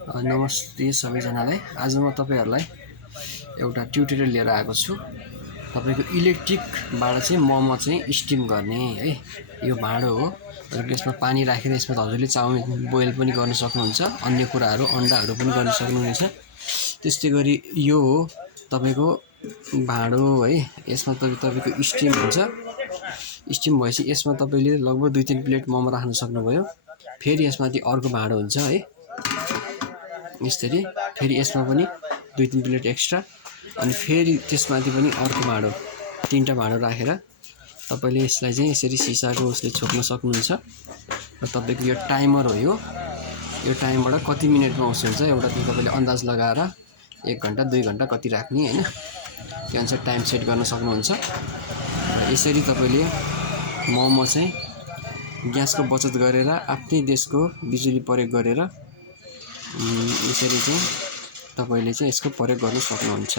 नमस्ते सबैजनालाई। आज म तपाईहरुलाई एउटा ट्युटोरियल लिएर आएको छु। तपाईको इलेक्ट्रिक बाट चाहिँ मोमो चाहिँ स्टिम गर्ने है यो भाँडो हो। यसमा पानी राखेर यसमा हजुरले चाउमिन बोइल पनि गर्न सक्नुहुन्छ, अन्य कुराहरु अण्डाहरु पनि गर्न सक्नुहुन्छ। त्यस्तै गरी यो हो तपाईको भाँडो है। यसमा तपाईको स्टिम हुन्छ। स्टिम भएपछि यसमा तपाईले लगभग 2-3 प्लेट मोमो राख्न सक्नुभयो। फेरि यसमाथि अर्को भाँडो हुन्छ है। यसरी फेरि यसमा पनि 2-3 प्लेट एक्स्ट्रा अनि फेरि त्यसमाथि पनि अर्को भाँडो, 3टा भाँडो राखेर तपाईले यसलाई चाहिँ यसरी सिसाको उसले छोप्न सक्नुहुन्छ। र तपाईको यो टाइमर हो यो टाइमबाट कति मिनेटमा उस हुन्छ एउटा तपाईले अन्दाज लगाएर 1 घण्टा 2 घण्टा कति राख्ने हैन त्यो अनुसार टाइम सेट गर्न सक्नुहुन्छ। र यसरी तपाईले मोमो चाहिँ ग्यासको बचत गरेर आफ्नै देशको बिजुली प्रयोग गरेर यसरी चाहिँ तपाईले चाहिँ यसको प्रयोग गर्न सक्नुहुन्छ।